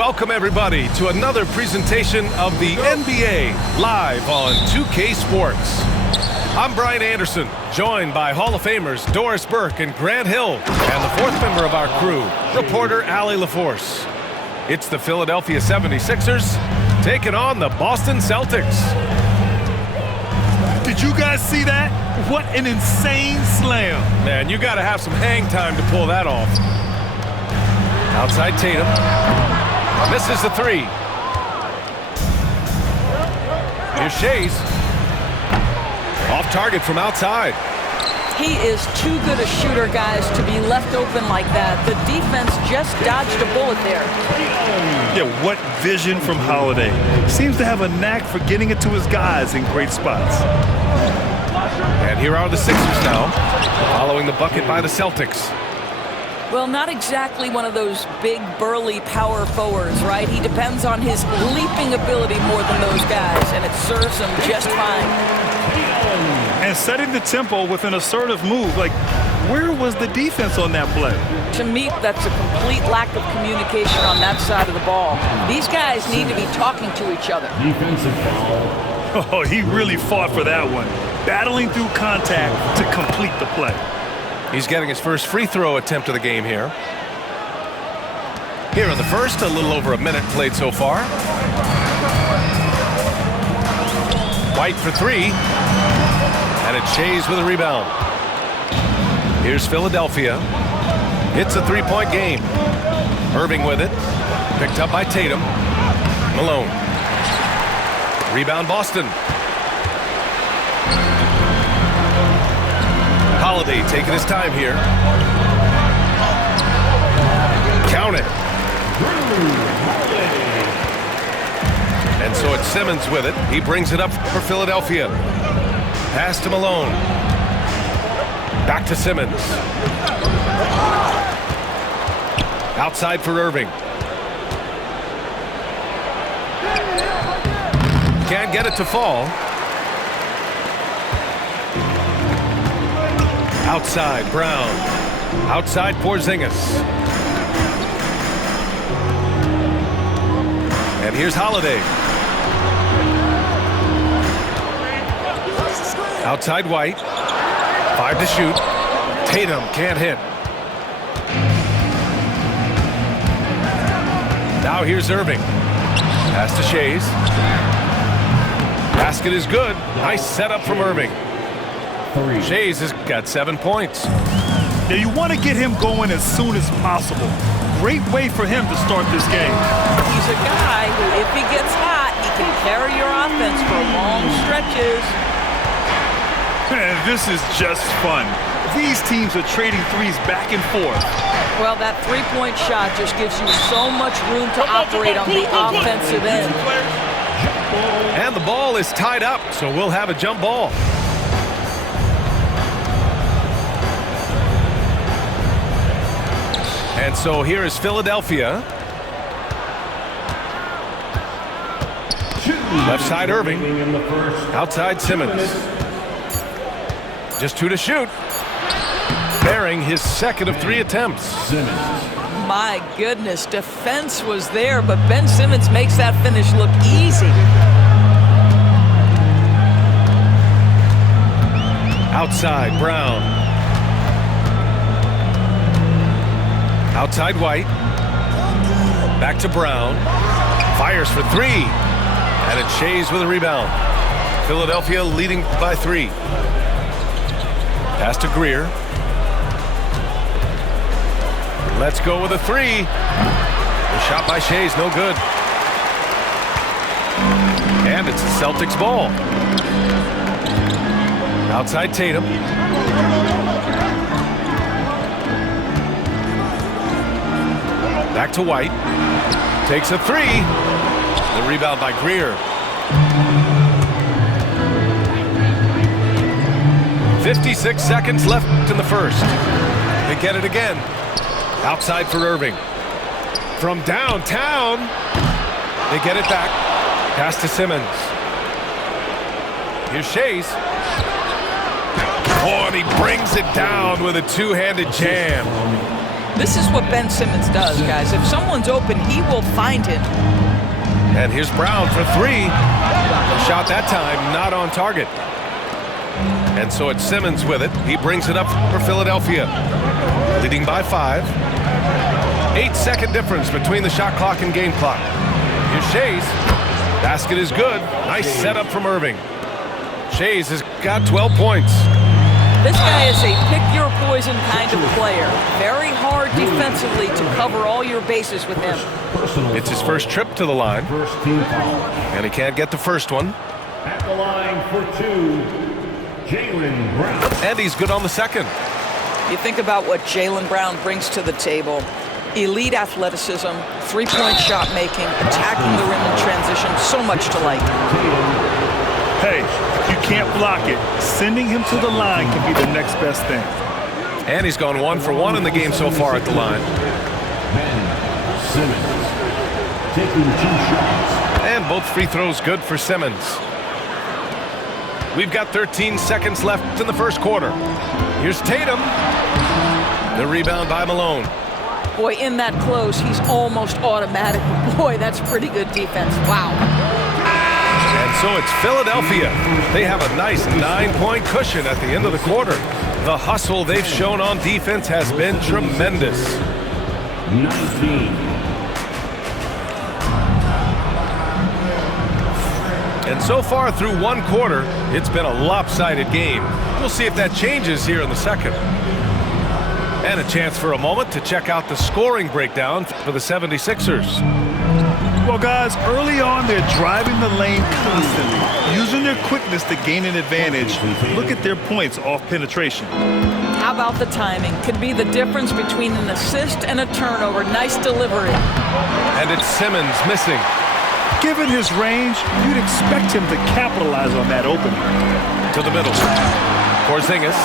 Welcome, everybody, to another presentation of the NBA live on 2K Sports. I'm Brian Anderson, joined by Hall of Famers Doris Burke and Grant Hill, and the fourth member of our crew, reporter Allie LaForce. It's the Philadelphia 76ers taking on the Boston Celtics. Did you guys see that? What an insane slam. Man, you got to have some hang time to pull that off. Outside Tatum. Misses the three. Here's Shays. Off target from outside. He is too good a shooter, guys, to be left open like that. The defense just dodged a bullet there. Yeah, what vision from Holiday. Seems to have a knack for getting it to his guys in great spots. And here are the Sixers now, following the bucket by the Celtics. Well, not exactly one of those big, burly power forwards, right? He depends on his leaping ability more than those guys, and it serves him just fine. And setting the tempo with an assertive move. Like, where was the defense on that play? To me, that's a complete lack of communication on that side of the ball. These guys need to be talking to each other. Defensive foul. Oh, he really fought for that one. Battling through contact to complete the play. He's getting his first free throw attempt of the game here. Here in the first, a little over a minute played so far. White for three. And it's Shays with a rebound. Here's Philadelphia. It's a three-point game. Irving with it. Picked up by Tatum. Malone. Rebound Boston. Holiday taking his time here. Count it. And so it's Simmons with it. He brings it up for Philadelphia. Pass to Malone. Back to Simmons. Outside for Irving. Can't get it to fall. Outside, Brown. Outside, Porzingis. And here's Holiday. Outside White. 5 to shoot. Tatum can't hit. Now here's Irving. Pass to Shays. Basket is good. Nice setup from Irving. Shays has got 7 points. Now you want to get him going as soon as possible. Great way for him to start this game. He's a guy who, if he gets hot, he can carry your offense for long stretches. Man, this is just fun. These teams are trading threes back and forth. Well, that three-point shot just gives you so much room to operate on the offensive end. And the ball is tied up, so we'll have a jump ball. And so here is Philadelphia. Left side Irving. Outside Simmons. Just 2 to shoot. Bearing his second of 3 attempts. My goodness, defense was there, but Ben Simmons makes that finish look easy. Outside Brown. Outside White. Back to Brown. Fires for 3. And it's Shays with a rebound. Philadelphia leading by 3. Pass to Greer. Let's go with a 3. The shot by Shays, no good. And it's the Celtics ball. Outside Tatum. Back to White. Takes a 3. The rebound by Greer. 56 seconds left in the first. They get it again. Outside for Irving. From downtown. They get it back. Pass to Simmons. Here's Shays. Oh, and he brings it down with a two-handed jam. This is what Ben Simmons does, guys. If someone's open, he will find him. And here's Brown for three. The shot that time not on target. And so it's Simmons with it. He brings it up for Philadelphia. Leading by 5. 8-second difference between the shot clock and game clock. Here's Shays. Basket is good. Nice setup from Irving. Shays has got 12 points. This guy is a pick-your-poison kind of player. Very hard defensively to cover all your bases with him. It's his first trip to the line. First team foul. And he can't get the first one. At the line for 2, Jaylen Brown. And he's good on the second. You think about what Jaylen Brown brings to the table. Elite athleticism, three-point shot making, attacking the rim in transition. So much to like. Hey, if you can't block it, sending him to the line can be the next best thing. And he's gone 1 for 1 in the game so far at the line. Ben Simmons taking 2 shots. And both free throws good for Simmons. We've got 13 seconds left in the first quarter. Here's Tatum. The rebound by Malone. Boy, in that close, he's almost automatic. Boy, that's pretty good defense. Wow. And so it's Philadelphia. They have a nice 9-point cushion at the end of the quarter. The hustle they've shown on defense has been tremendous. 19. And so far through one quarter, it's been a lopsided game. We'll see if that changes here in the second. And a chance for a moment to check out the scoring breakdown for the 76ers. Well, guys, early on, they're driving the lane constantly, using their quickness to gain an advantage. Look at their points off penetration. How about the timing? Could be the difference between an assist and a turnover. Nice delivery. And it's Simmons missing. Given his range, you'd expect him to capitalize on that opening. To the middle. Porzingis.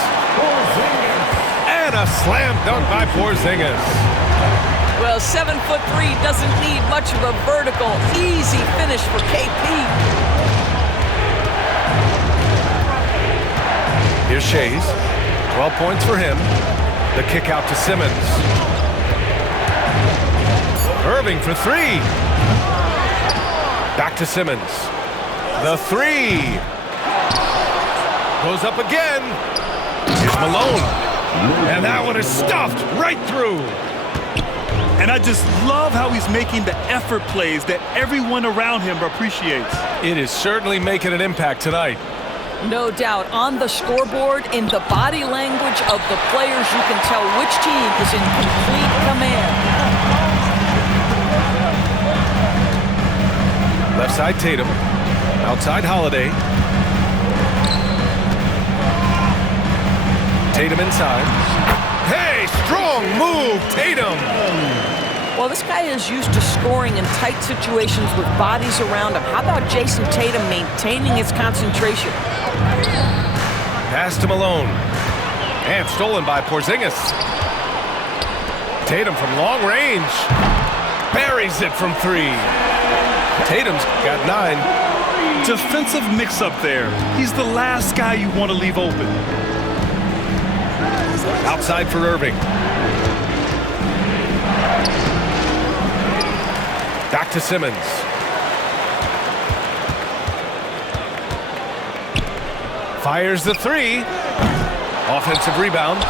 And a slam dunk by Porzingis. Well, 7'3" doesn't need much of a vertical. Easy finish for KP. Here's Shays. 12 points for him. The kick out to Simmons. Irving for 3. Back to Simmons. The 3. Goes up again. Here's Malone. And that one is stuffed right through. And I just love how he's making the effort plays that everyone around him appreciates. It is certainly making an impact tonight. No doubt. On the scoreboard, in the body language of the players, you can tell which team is in complete command. Left side Tatum. Outside Holiday. Tatum inside. Hey, strong move, Tatum. Well, this guy is used to scoring in tight situations with bodies around him. How about Jason Tatum maintaining his concentration? Pass to Malone. And stolen by Porzingis. Tatum from long range. Buries it from 3. Tatum's got 9. Defensive mix-up there. He's the last guy you want to leave open. Outside for Irving. Back to Simmons. Fires the 3. Offensive rebound.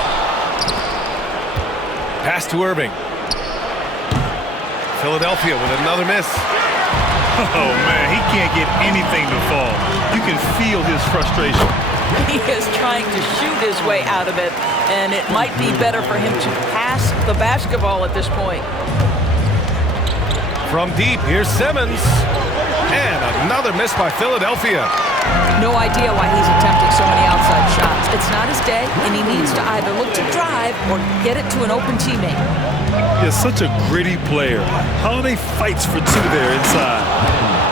Pass to Irving. Philadelphia with another miss. Oh, man, he can't get anything to fall. You can feel his frustration. He is trying to shoot his way out of it, and it might be better for him to pass the basketball at this point. From deep, here's Simmons. And another miss by Philadelphia. No idea why he's attempting so many outside shots. It's not his day, and he needs to either look to drive or get it to an open teammate. He is such a gritty player. Holiday fights for 2 there inside.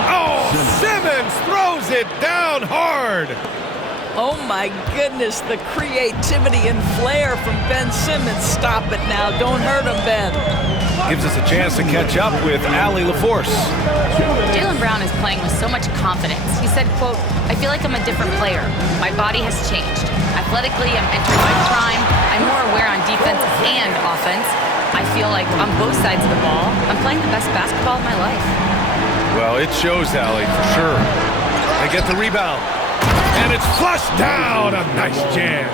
Oh, Simmons throws it down hard. Oh my goodness, the creativity and flair from Ben Simmons. Stop it now. Don't hurt him, Ben. Gives us a chance to catch up with Allie LaForce. Jaylen Brown is playing with so much confidence. He said, quote, "I feel like I'm a different player. My body has changed. Athletically, I'm entering my prime. I'm more aware on defense and offense. I feel like on both sides of the ball, I'm playing the best basketball of my life. Well, it shows, Allie, for sure. They get the rebound. And it's flushed down. A nice jam.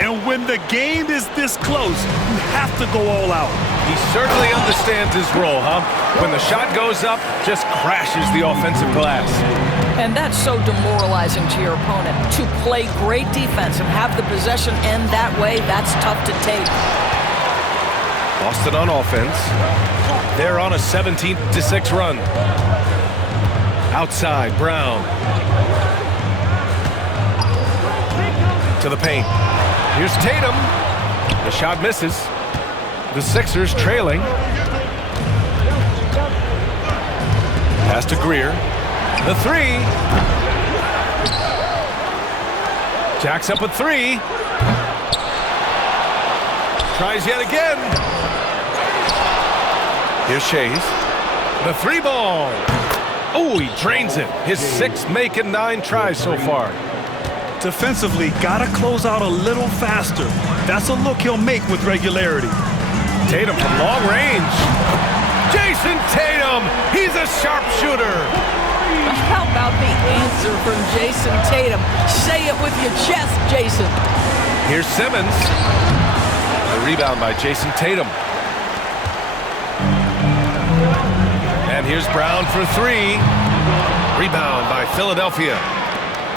And when the game is this close, you have to go all out. He certainly understands his role, huh? When the shot goes up, just crashes the offensive glass. And that's so demoralizing to your opponent. To play great defense and have the possession end that way, that's tough to take. Boston on offense. They're on a 17-6 run. Outside, Brown. To the paint. Here's Tatum. The shot misses. The Sixers trailing. Pass to Greer. The three. Jacks up a three. Tries yet again. Here's Shays. The three ball. Oh, he drains it. His sixth make and 9 tries so far. Defensively, gotta close out a little faster. That's a look he'll make with regularity. Tatum from long range. Jason Tatum, he's a sharpshooter. How about the answer from Jason Tatum? Say it with your chest, Jason. Here's Simmons. The rebound by Jason Tatum. And here's Brown for 3. Rebound by Philadelphia.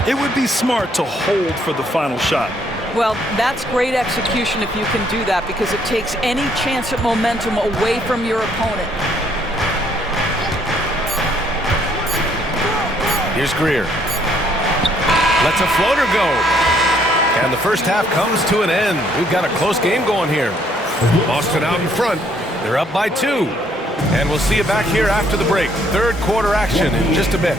It would be smart to hold for the final shot. Well, that's great execution if you can do that, because it takes any chance at momentum away from your opponent. Here's Greer. Lets a floater go. And the first half comes to an end. We've got a close game going here. Boston out in front. They're up by 2. And we'll see you back here after the break. Third quarter action in just a bit.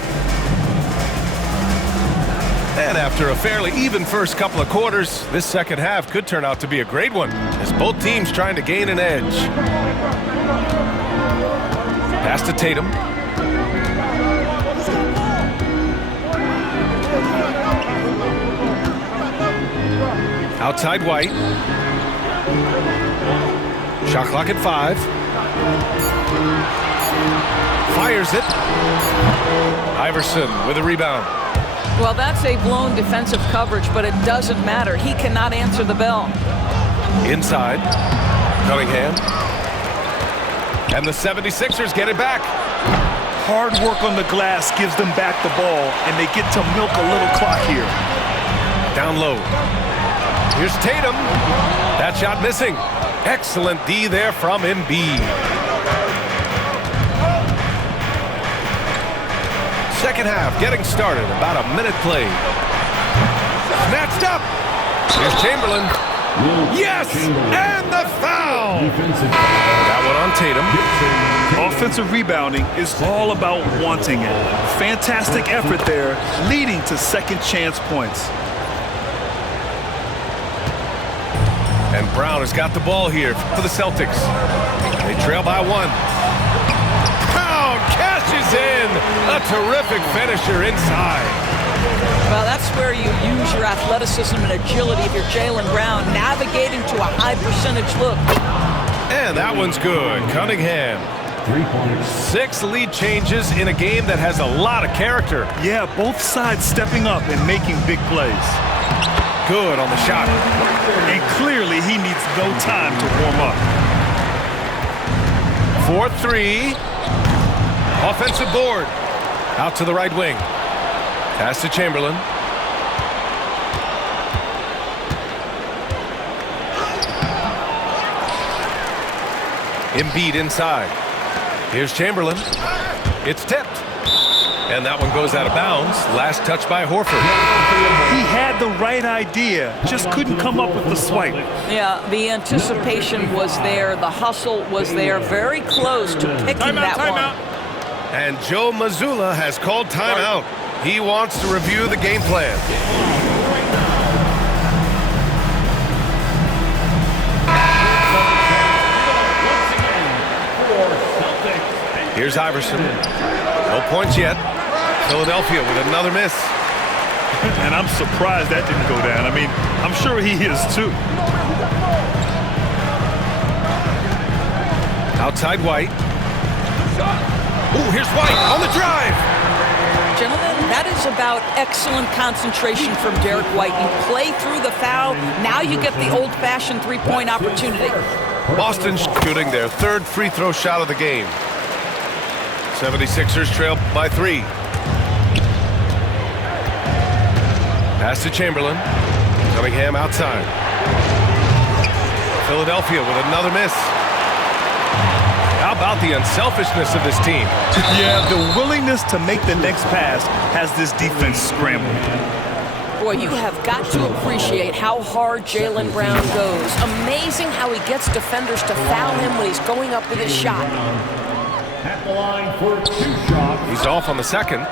And after a fairly even first couple of quarters, this second half could turn out to be a great one, as both teams trying to gain an edge. Pass to Tatum. Outside White. Shot clock at 5. Fires it. Iverson with a rebound. Well, that's a blown defensive coverage, but it doesn't matter. He cannot answer the bell. Inside. Cunningham. And the 76ers get it back. Hard work on the glass gives them back the ball, and they get to milk a little clock here. Down low. Here's Tatum. That shot missing. Excellent D there from Embiid. Second half getting started. About a minute played. Snatched up. Here's Chamberlain. Yes! And the foul! That one on Tatum. Offensive rebounding is all about wanting it. Fantastic effort there, leading to second chance points. And Brown has got the ball here for the Celtics. They trail by 1. Brown cashes in. A terrific finisher inside. Well, that's where you use your athleticism and agility if you're Jaylen Brown, navigating to a high percentage look. And that one's good. Cunningham. 3 points. 6 lead changes in a game that has a lot of character. Yeah, both sides stepping up and making big plays. Good on the shot. And clearly he needs no time to warm up. 4-3. Offensive board. Out to the right wing. Pass to Chamberlain. Embiid inside. Here's Chamberlain. It's tipped. And that one goes out of bounds. Last touch by Horford. He had the right idea, just couldn't come up with the swipe. Yeah, the anticipation was there. The hustle was there. Very close to picking that one. And Joe Mazzulla has called timeout. He wants to review the game plan. Here's Iverson. No points yet. Philadelphia with another miss. And I'm surprised that didn't go down. I mean, I'm sure he is too. Outside White. Ooh, here's White on the drive. Gentlemen, that is about excellent concentration from Derek White. You play through the foul. Now you get the old-fashioned three-point opportunity. Boston shooting their third free throw shot of the game. 76ers trail by 3. Pass to Chamberlain. Cunningham outside. Philadelphia with another miss. How about the unselfishness of this team? Yeah, the willingness to make the next pass has this defense scrambled. Boy, you have got to appreciate how hard Jaylen Brown goes. Amazing how he gets defenders to foul him when he's going up with his shot. At the line for 2 shots. He's off on the second.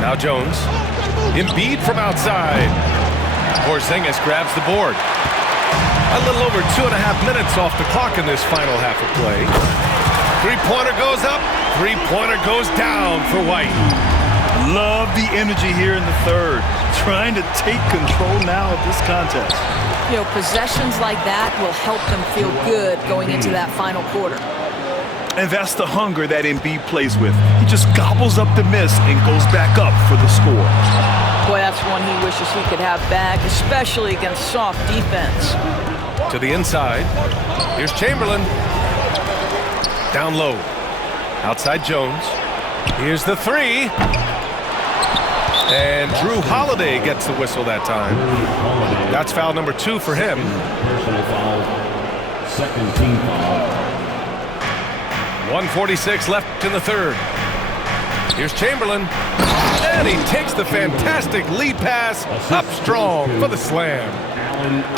Now Jones. Embiid from outside. Porzingis grabs the board. A little over 2.5 minutes off the clock in this final half of play. Three-pointer goes up. Three-pointer goes down for White. Love the energy here in the third. Trying to take control now of this contest. You know, possessions like that will help them feel good going into that final quarter. And that's the hunger that Embiid plays with. He just gobbles up the miss and goes back up for the score. Boy, that's one he wishes he could have back, especially against soft defense. To the inside. Here's Chamberlain. Down low. Outside Jones. Here's the 3. And Drew Holiday gets the whistle that time. That's foul number 2 for him. Personal foul. Second team foul. 1:46 left in the third. Here's Chamberlain. And he takes the fantastic lead pass up strong for the slam.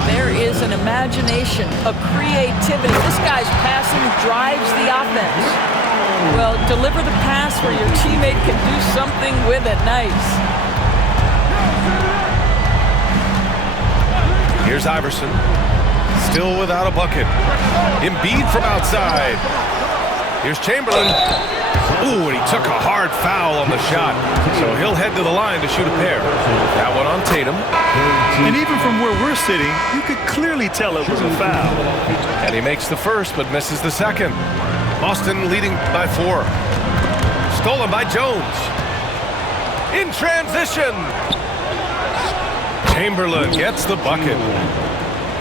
There is an imagination, a creativity. This guy's passing drives the offense. Well, deliver the pass where your teammate can do something with it. Nice. Here's Iverson. Still without a bucket. Embiid from outside. Here's Chamberlain. Ooh, and he took a hard foul on the shot. So he'll head to the line to shoot a pair. That one on Tatum. And even from where we're sitting, you could clearly tell it was a foul. And he makes the first, but misses the second. Boston leading by 4. Stolen by Jones. In transition. Chamberlain gets the bucket.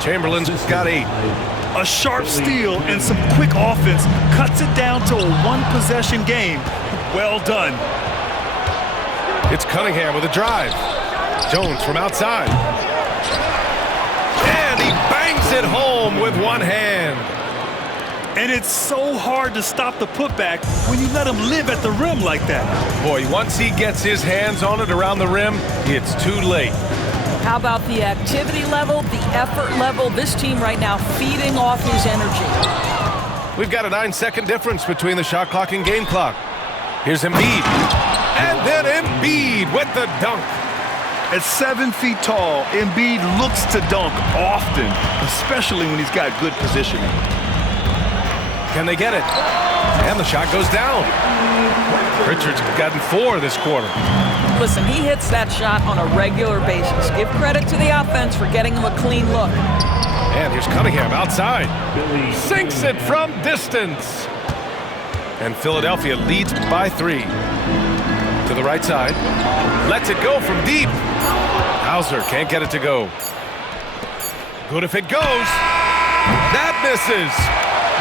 Chamberlain's got 8. A sharp steal and some quick offense cuts it down to a one-possession game. Well done. It's Cunningham with a drive. Jones from outside. And he bangs it home with one hand. And it's so hard to stop the putback when you let him live at the rim like that. Boy, once he gets his hands on it around the rim, it's too late. How about the activity level, the effort level? This team right now feeding off his energy. We've got a 9-second difference between the shot clock and game clock. Here's Embiid. And then Embiid with the dunk. At 7 feet tall, Embiid looks to dunk often, especially when he's got good positioning. Can they get it? And the shot goes down. Pritchard's gotten 4 this quarter. Listen, he hits that shot on a regular basis. Give credit to the offense for getting him a clean look. And here's Cunningham outside. Sinks it from distance. And Philadelphia leads by 3. To the right side. Lets it go from deep. Hauser can't get it to go. Good if it goes. That misses.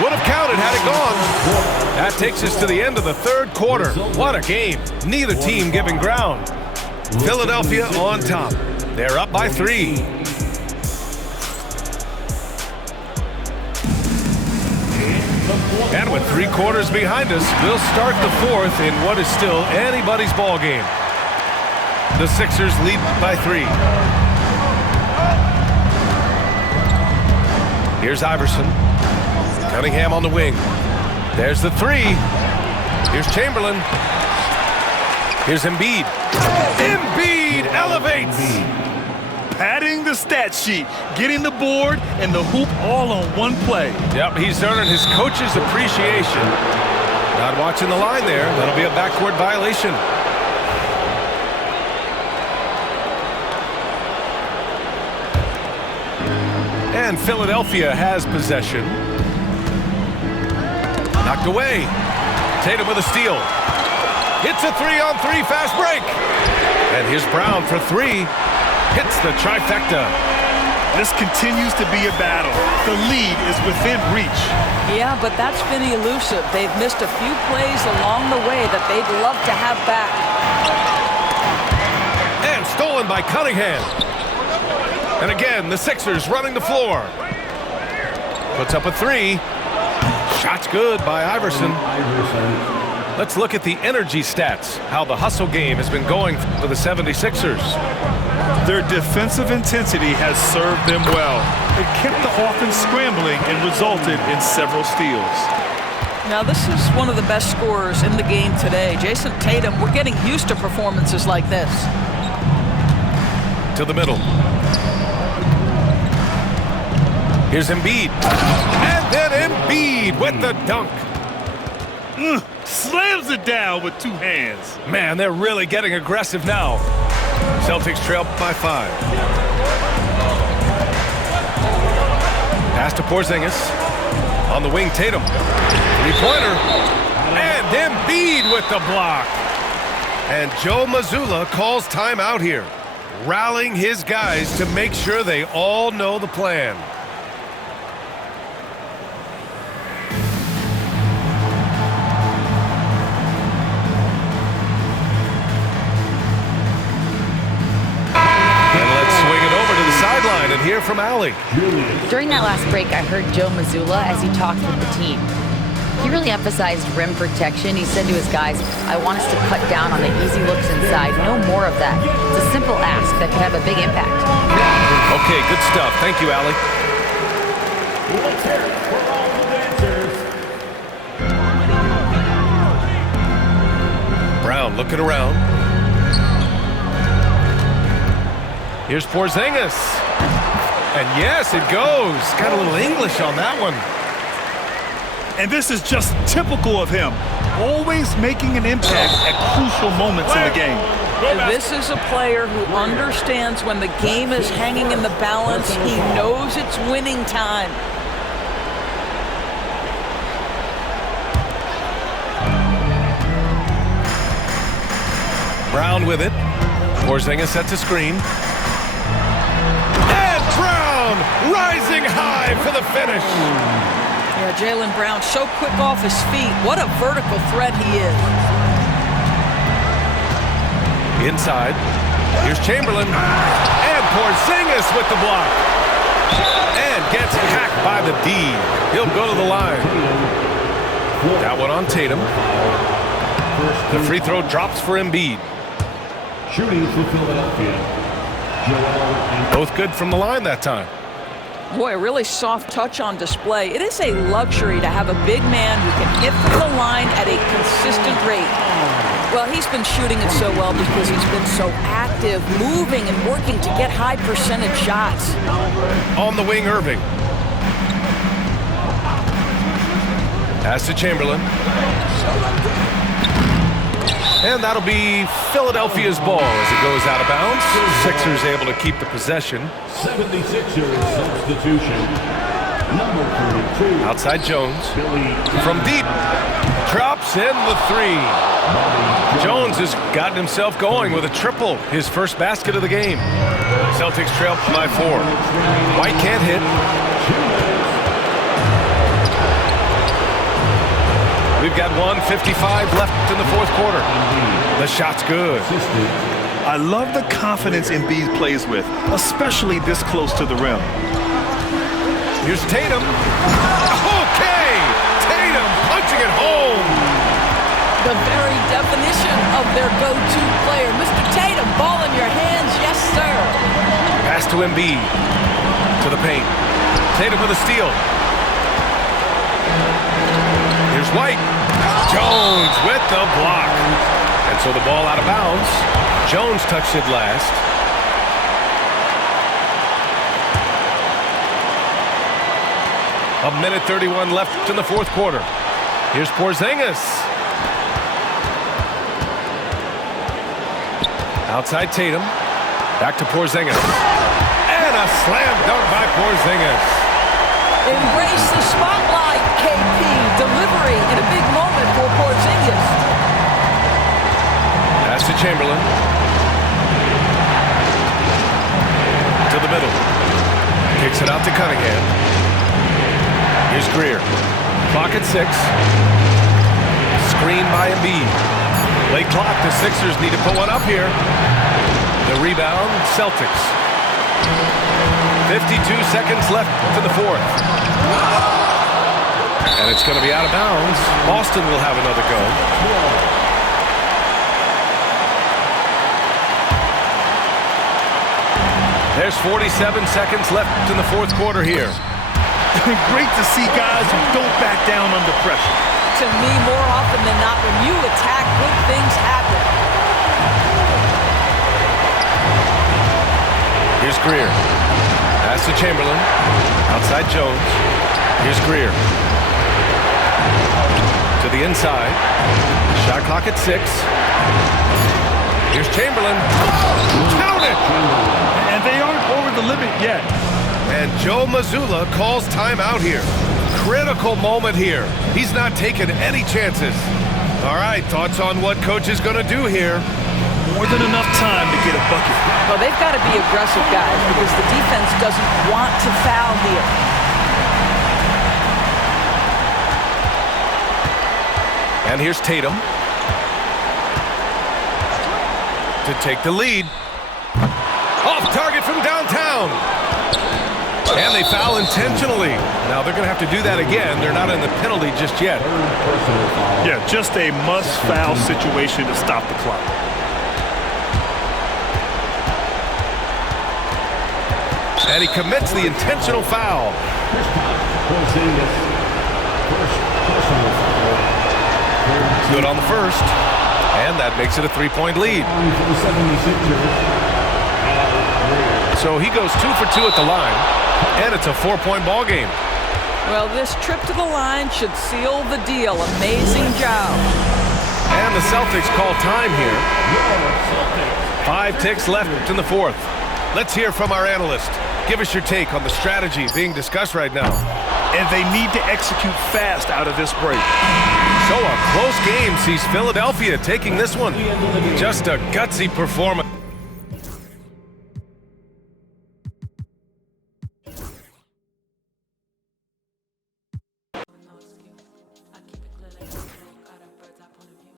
Would have counted had it gone. That takes us to the end of the third quarter. What a game. Neither team giving ground. Philadelphia on top. They're up by 3. And with 3 quarters behind us, we'll start the 4th in what is still anybody's ball game. The Sixers lead by 3. Here's Iverson. Cunningham on the wing. There's the 3. Here's Chamberlain. Here's Embiid. Embiid elevates. Padding the stat sheet, getting the board and the hoop all on one play. Yep, he's earning his coach's appreciation. Not watching the line there. That'll be a backcourt violation. And Philadelphia has possession. Knocked away. Tatum with a steal. Hits a 3-on-3 fast break. And here's Brown for three. Hits the trifecta. This continues to be a battle. The lead is within reach. Yeah, but that's been elusive. They've missed a few plays along the way that they'd love to have back. And stolen by Cunningham. And again, the Sixers running the floor. Puts up a three. Shot's good by Iverson. Let's look at the energy stats, how the hustle game has been going for the 76ers. Their defensive intensity has served them well. It kept the offense scrambling and resulted in several steals. Now, this is one of the best scorers in the game today. Jason Tatum, we're getting used to performances like this. To the middle. Here's Embiid. And then Embiid with the dunk. Slams it down with two hands. Man, they're really getting aggressive now. Celtics trail by 5. Pass to Porzingis. On the wing, Tatum. Three-pointer. And Embiid with the block. And Joe Mazzulla calls timeout here, rallying his guys to make sure they all know the plan. And hear from Allie. During that last break, I heard Joe Mazzulla as he talked with the team. He really emphasized rim protection. He said to his guys, I want us to cut down on the easy looks inside. No more of that. It's a simple ask that could have a big impact. Okay, good stuff. Thank you, Allie. Let's hear it for all the dancers. Brown looking around. Here's Porzingis. And yes, it goes. Got a little English on that one. And this is just typical of him. Always making an impact at crucial moments in the game. This is a player who understands when the game is hanging in the balance. He knows it's winning time. Brown with it. Porzingis sets a screen. Brown rising high for the finish. Yeah, Jaylen Brown so quick off his feet. What a vertical threat he is. Inside. Here's Chamberlain. And Porzingis with the block. And gets hacked by the D. He'll go to the line. That one on Tatum. The free throw drops for Embiid. Shooting for Philadelphia. Both good from the line that time. Boy, a really soft touch on display. It is a luxury to have a big man who can hit from the line at a consistent rate. Well, he's been shooting it so well because he's been so active, moving and working to get high percentage shots. On the wing, Irving. Pass to Chamberlain. And that'll be Philadelphia's ball as it goes out of bounds. Sixers able to keep the possession. 76ers substitution. Number 32. Outside Jones. From deep. Drops in the three. Jones has gotten himself going with a triple. His first basket of the game. Celtics trail by 4. White can't hit. We've got 1:55 left in the fourth quarter. The shot's good. I love the confidence Embiid plays with, especially this close to the rim. Here's Tatum. Okay! Tatum punching it home. The very definition of their go-to player. Mr. Tatum, ball in your hands. Yes, sir. Pass to Embiid. To the paint. Tatum with a steal. Here's White. Jones with the block. And so the ball out of bounds. Jones touched it last. A minute 31 left in the fourth quarter. Here's Porzingis. Outside Tatum. Back to Porzingis. And a slam dunk by Porzingis. Embrace the spotlight, KP. Delivery in a big moment for Porzingis. Pass to Chamberlain. To the middle. Kicks it out to Cunningham. Here's Greer. Clock at 6. Screen by Embiid. Late clock. The Sixers need to put one up here. The rebound, Celtics. 52 seconds left to the fourth. And it's going to be out of bounds. Boston will have another go. There's 47 seconds left in the fourth quarter here. Great to see guys who don't back down under pressure. To me, more often than not, when you attack, good things happen. Here's Greer. Pass to Chamberlain. Outside Jones. Here's Greer. To the inside. Shot clock at 6. Here's Chamberlain. Count it! And they aren't over the limit yet. And Joe Mazzulla calls timeout here. Critical moment here. He's not taking any chances. All right, thoughts on what coach is going to do here? More than enough time to get a bucket. Well, they've got to be aggressive, guys, because the defense doesn't want to foul here. And here's Tatum to take the lead. Off target from downtown. And they foul intentionally. Now they're going to have to do that again. They're not in the penalty just yet. Yeah, just a must-foul situation to stop the clock. And he commits the intentional foul. Good on the first. And that makes it a 3-point lead. So he goes 2 for 2 at the line. And it's a 4-point ball game. Well, this trip to the line should seal the deal. Amazing job. And the Celtics call time here. 5 ticks left in the fourth. Let's hear from our analyst. Give us your take on the strategy being discussed right now. And they need to execute fast out of this break. So a close game sees Philadelphia taking this one. Just a gutsy performance.